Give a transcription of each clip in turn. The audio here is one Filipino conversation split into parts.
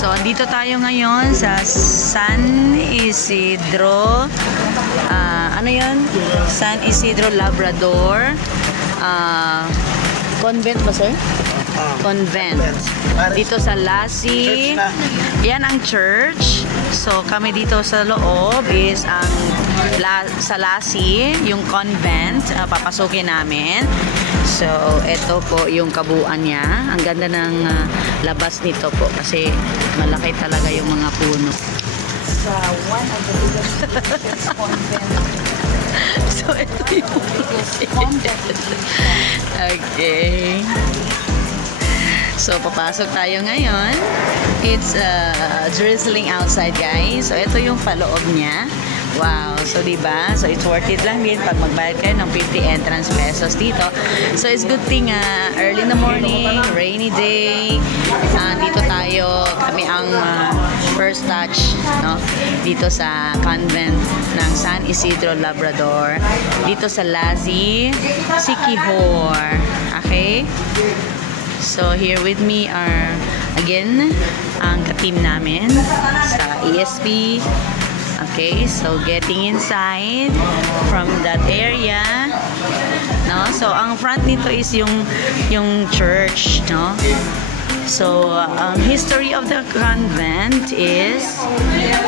So, andito tayo ngayon sa San Isidro. Ano yun? San Isidro Labrador. Convent ba, sir? Convent. Dito sa Lassie. Yan ang church. So, kami dito sa loob is ang sa Lassie, yung convent. Papasukin namin. So, ito po yung kabuuan niya. Ang ganda ng labas nito po kasi malaki talaga yung mga puno. Sa one of the biggest convent. So, ito yung convent. Okay. So, papasok tayo ngayon. It's drizzling outside, guys. So, ito yung paloob niya. Wow. So, diba? So, it's worth it lang din pag magbayad kayo ng 50 entrance pesos dito. So, it's good thing early in the morning, rainy day. Dito tayo. Kami ang first touch, no? Dito sa convent ng San Isidro Labrador. Dito sa Lassie, Siquijor. Okay? So, here with me are, again, ang ka-team namin sa ESP. Okay, so getting inside from that area, no? So, ang front nito is yung church, no? So, history of the convent is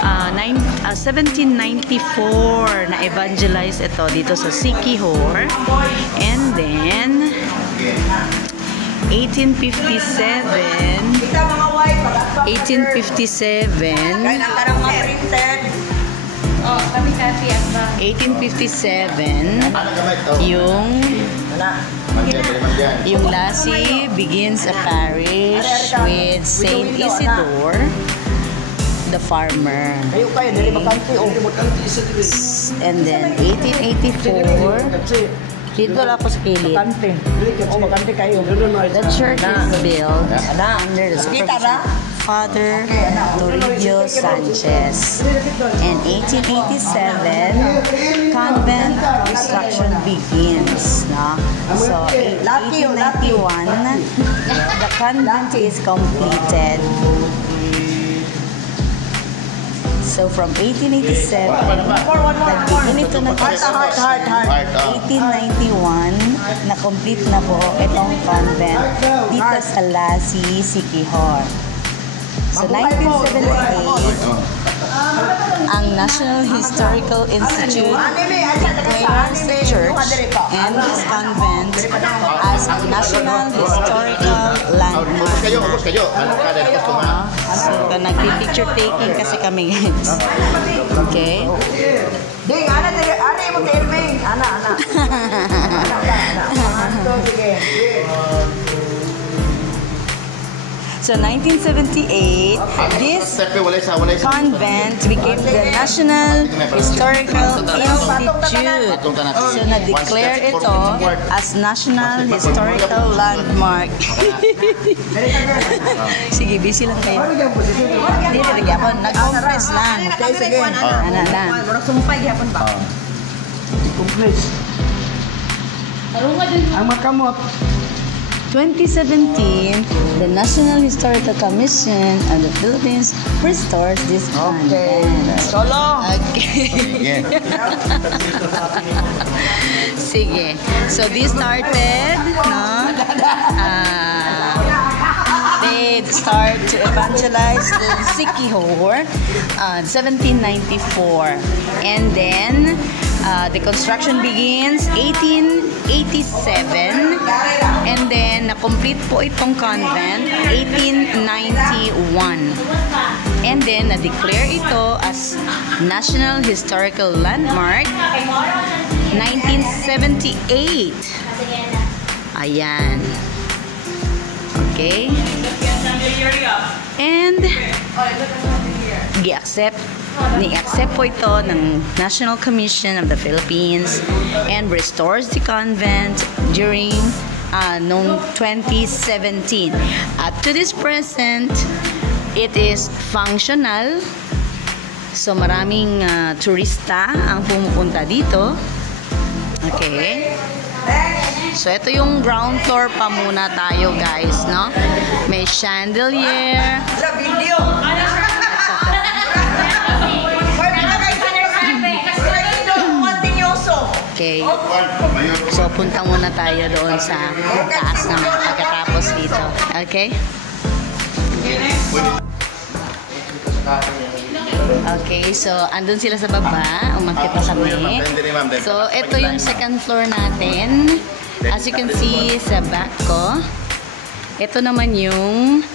1794 na evangelize ito dito sa Siquijor. And then 1857 yung Lassie begins a parish with Saint Isidore the farmer. And then 1884 dito lang ako sa kilid. The church is built under the supervision of Father Toribio Sanchez. In 1887, convent construction begins. No? So, 1891, the convent is completed. So, from 1887, nag-begin ito ng 1891, na-complete na po itong convent dito sa Lassie, Siquijor. So, 1978, ang National Historical Institute declares the church and this convent as a National Historical Landmark. So, nag-picture taking kasi kami, guys. Okay? Ding, ana mo terming. Ana. So, 1978, this convent became the National Historical Institute. So, na-declare ito as National Historical Landmark. Sige, busy lang kayo. Hindi, nagigapon. Nag-compress lang. Sige. Ano lang. Sumpay, gihapon ba? Compress. Ang makamot. 2017, the National Historical Commission of the Philippines restores this convent. Solo. Okay. Sige. So, this started, no? They start to evangelize the Siquijor 1794. And then, the construction begins 1887. And then, na-complete po itong convent 1891. And then, na-declare ito as National Historical Landmark 1978. Ayan. Okay. And ni-accept po ito ng National Commission of the Philippines and restores the convent during noong 2017. Up to this present, it is functional. So maraming turista ang pumupunta dito. Okay. So, ito yung ground floor pa muna tayo, guys, no? May chandelier. Okay. So, punta muna tayo doon sa taas naman pagkatapos dito. Okay? Okay, so andun sila sa baba, umakyat pa kami. So, ito yung second floor natin. As you can see sa back ko, ito naman yung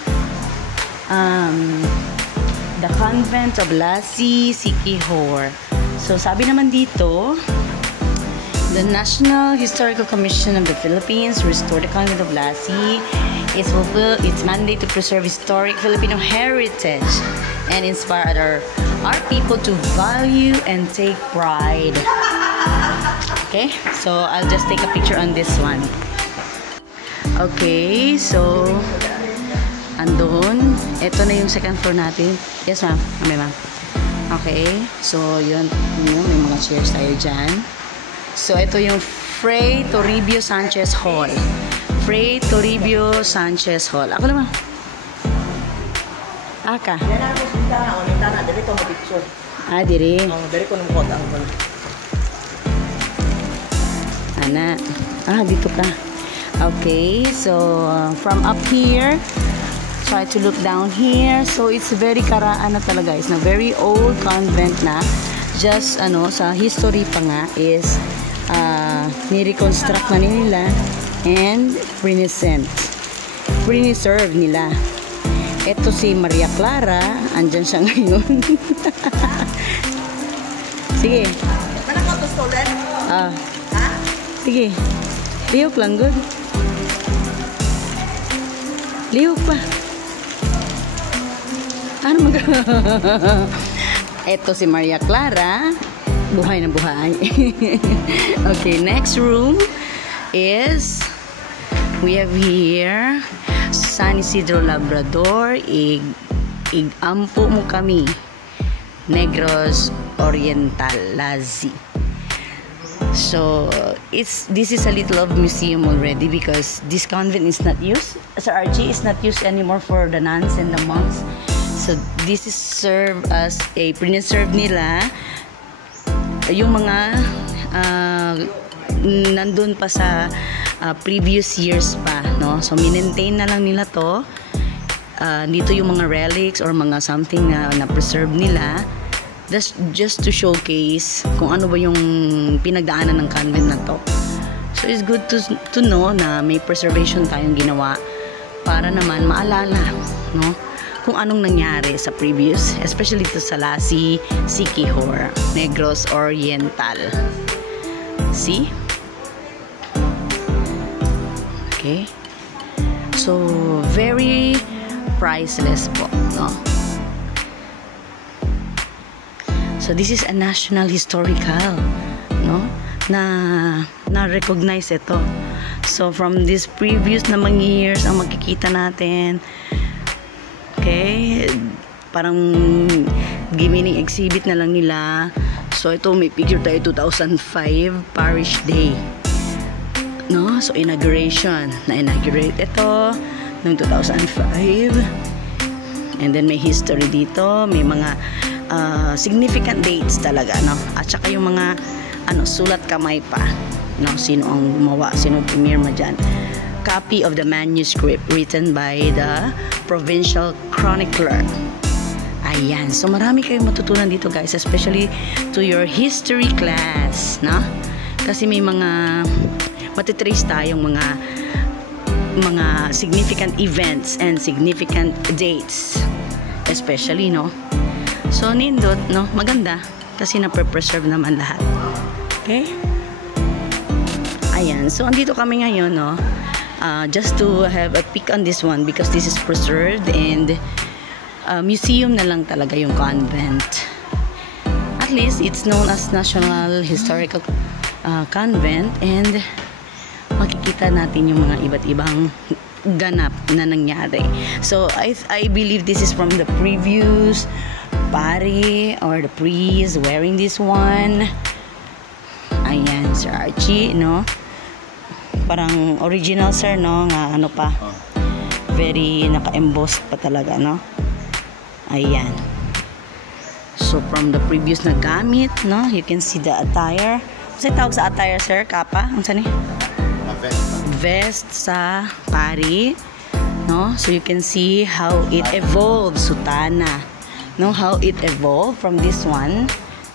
the Convent of Lassie Siquijor. So, sabi naman dito, the National Historical Commission of the Philippines restored the Convent of Lassie. It's fulfilled its mandate to preserve historic Filipino heritage and inspire our people to value and take pride. Okay, so I'll just take a picture on this one. Okay, so andun. Ito na yung second floor natin. Yes, ma'am. Ma'am. Okay, so yun, may mga chairs tayo dyan. So, ito yung Fray Toribio Sanchez Hall. Fray Toribio Sanchez Hall. Ako naman. Aka. Yan ang musintana. O, nintana. Dari ko mag-picture. Ah, diri. Dari ko nung kota. Ana. Ah, dito ka. Okay, so from up here, try to look down here. So, it's very karaan na talaga. It's na very old convent na. Just, sa history pa nga is ni-reconstruct na nila and preserve nila. Ito si Maria Clara, andyan siya ngayon. Sige. Mana ka to stolen? Ha? Sige. Liyok lang, good. Liyok pa. Ano mag... Ito si Maria Clara. Buhay na buhay. Okay, next room is we have here San Isidro Labrador. Igampo mo kami. Negros Oriental Lassie. So this is a little of museum already because this convent is not used. Sir Archie is not used anymore for the nuns and the monks. So this is served as a preserve nila yung mga nandun pa sa previous years pa, no? So minentain na lang nila to. Dito yung mga relics or mga something na preserve nila. That's just to showcase kung ano ba yung pinagdaanan ng convent na to. So it's good to know na may preservation tayong ginawa para naman maalala, no? Kung anong nangyari sa previous, especially to sa Lassie Siquijor, Negros Oriental. See? Okay. So, very priceless po, no? So, this is a national historical, no? Na-recognize ito. So, from this previous na mga years, ang makikita natin, okay, parang gimining exhibit na lang nila. So ito may picture tayo 2005 Parish Day, no? So inauguration, na-inaugurate ito noong 2005. And then may history dito, may mga significant dates talaga, no? At saka yung mga sulat kamay pa, no? Sino ang gumawa, sino pumirma dyan. Copy of the manuscript written by the provincial chronicler. Ayan. So, marami kayong matutunan dito, guys. Especially to your history class, no? Kasi may mga matitrace tayong mga significant events and significant dates. Especially, no? So, nindot, no? Maganda. Kasi na-preserve naman lahat. Okay? Ayan. So, andito kami ngayon, no? Just to have a peek on this one because this is preserved and museum na lang talaga yung convent. At least it's known as National Historical Convent and makikita natin yung mga iba't ibang ganap na nangyari. So I believe this is from the previous pari or the priest wearing this one. Ayan, Sir Archie, no? parang original sir, no? Nga ano pa. Very naka-embossed pa talaga, no? Ayan. So from the previous na gamit, no? You can see the attire. Kasi tawag sa attire sir, kapa? Ano saan vest sa pari, no? So you can see how it evolved, sutana, no? How it evolved from this one.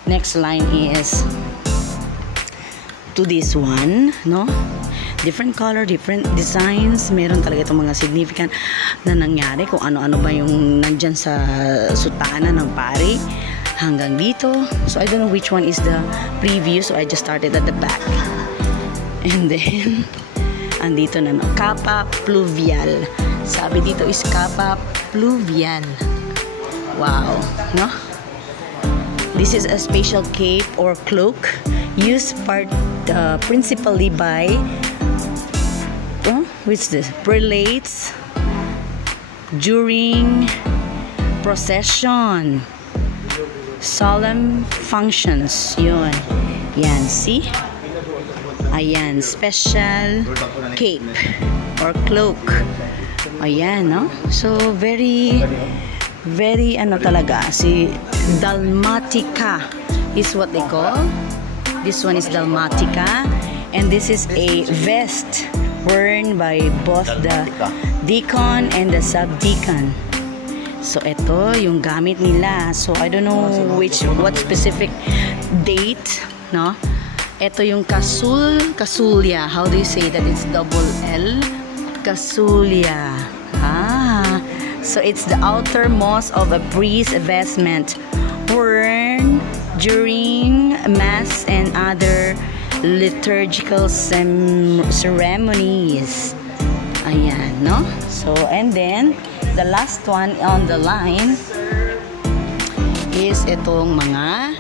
Next line is to this one, no? Different color, different designs. Meron talaga itong mga significant na nangyari kung ano-ano ba yung nandyan sa sutana ng pari hanggang dito. So I don't know which one is the preview, so I just started at the back. And then andito na, no? Capa pluvial. Sabi dito is capa pluvial. Wow, no? This is a special cape or cloak used principally by what's this? Prelates during procession, solemn functions. Yun. Yan, see? Ayan, special cape or cloak. Ayan, no? So, very ano talaga. Si Dalmatica is what they call. This one is Dalmatica. And this is a vest worn by both the deacon and the subdeacon. So, ito yung gamit nila. So, I don't know what specific date, no? Ito yung kasulya. How do you say that? It's double L. Kasulya. So it's the outermost of a priest's vestment worn during mass and other liturgical ceremonies. Ayan, no? So, and then, the last one on the line is itong mga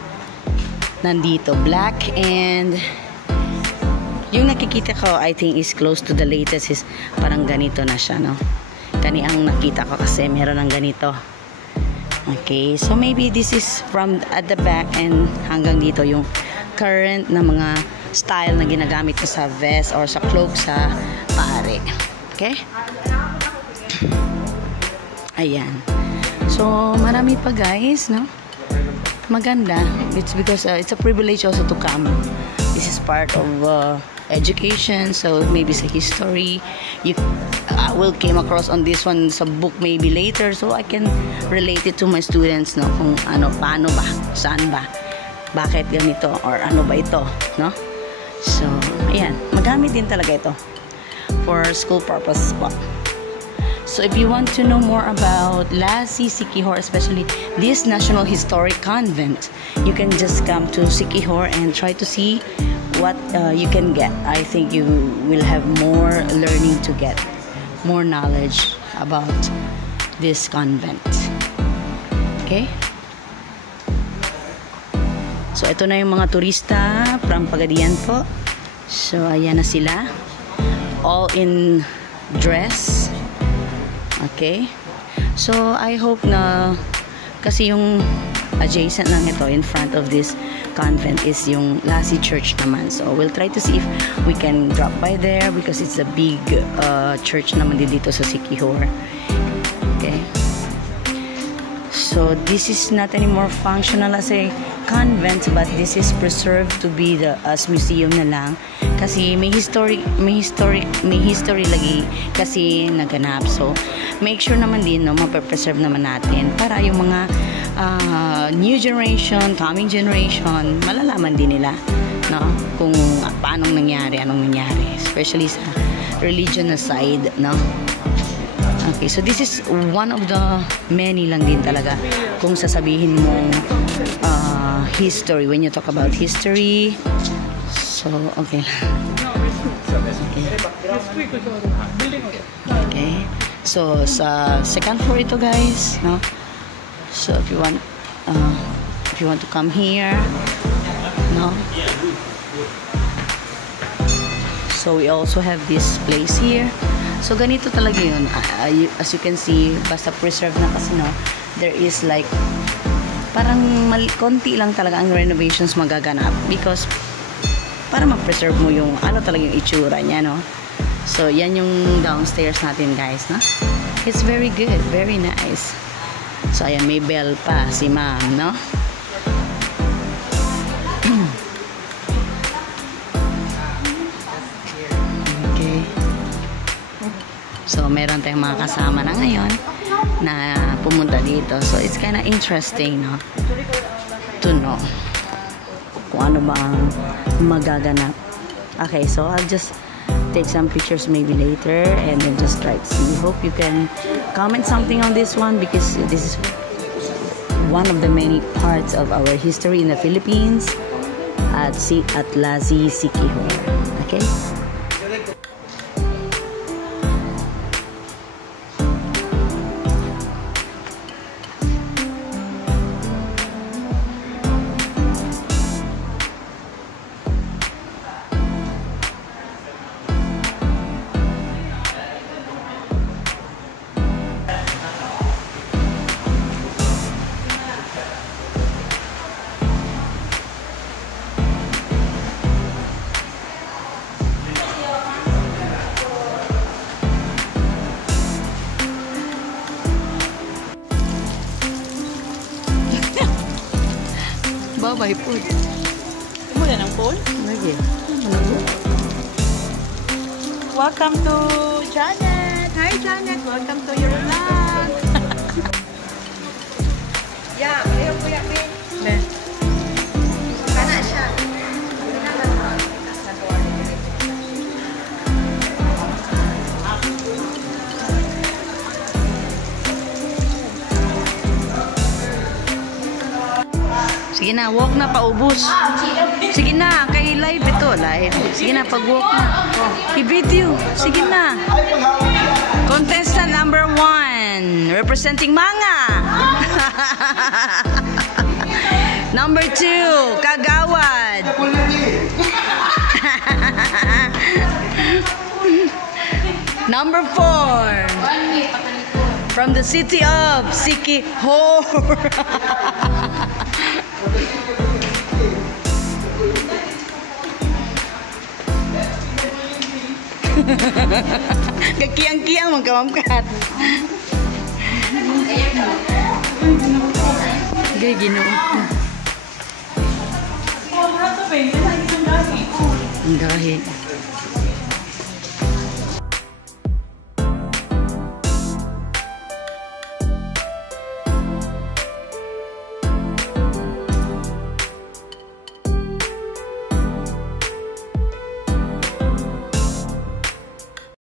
nandito, black, and yung nakikita ko, I think is close to the latest, is parang ganito na siya, no? Kani ang nakita ko kasi meron ng ganito. Okay, so maybe this is from at the back and hanggang dito yung current na mga style na ginagamit ko sa vest or sa cloak sa pare. Okay? Ayan. So, marami pa guys, no? Maganda. It's because it's a privilege also to come. This is part of education, so maybe sa history. I will came across on this one sa book maybe later, so I can relate it to my students, no? Kung ano, paano ba, saan ba, bakit ganito, or ano ba ito, no? So, ayan. Magamit din talaga ito for school purpose po. So if you want to know more about Lassie Siquijor, especially this National Historic Convent, you can just come to Siquijor and try to see what you can get. I think you will have more learning to get, more knowledge about this convent. Okay? So ito na yung mga turista from Pagadian po. So ayan na sila. All in dress. Okay? So, I hope na kasi yung adjacent lang ito in front of this convent is yung Lassie Church naman. So, we'll try to see if we can drop by there because it's a big church naman dito sa Siquijor. Okay? So, this is not anymore functional as a convent, but this is preserved to be as museum na lang. Kasi may history lagi kasi naganap. So, make sure naman din, no, mapapreserve naman natin para yung mga new generation, coming generation, malalaman din nila, no, kung anong nangyari, especially sa religion na side, no. Okay, so this is one of the many lang din talaga kung sasabihin mo history, when you talk about history. So, okay. Okay. So, sa second floor ito guys, no? So, if you want to come here, no? So, we also have this place here. So, ganito talaga yun. As you can see, basta preserve na kasi, no? There is like, parang konti lang talaga ang renovations magaganap because para ma-preserve mo yung ano talaga yung itsura niya, no? So, yan yung downstairs natin, guys, no? It's very good, very nice. So, ayan, may bell pa si ma'am, no? Okay. So, meron tayong mga kasama na ngayon na pumunta dito. So, it's kind of interesting, no? To know kung ano ba ang magaganap. Okay, so I'll just take some pictures maybe later and then just try to see. Hope you can comment something on this one because this is one of the many parts of our history in the Philippines at Lazi Siquijor. Okay? Babay po. Mo na ng phone? Lagi. Welcome to Janet. Hi Janet, welcome to your vlog. Yeah, ayaw kuya Pin. Ne. Kana siya. Sige na, walk na, paubos. Sige na, kay live ito, live. Sige na, pag-walk na. I-video. Sige na. Contestant number 1, representing Manga. Number 2, Kagawad. Number 4, from the city of Siquijor. Kakiyang-kiyang magkamamkat. Gay, ginoon. Ang gahi.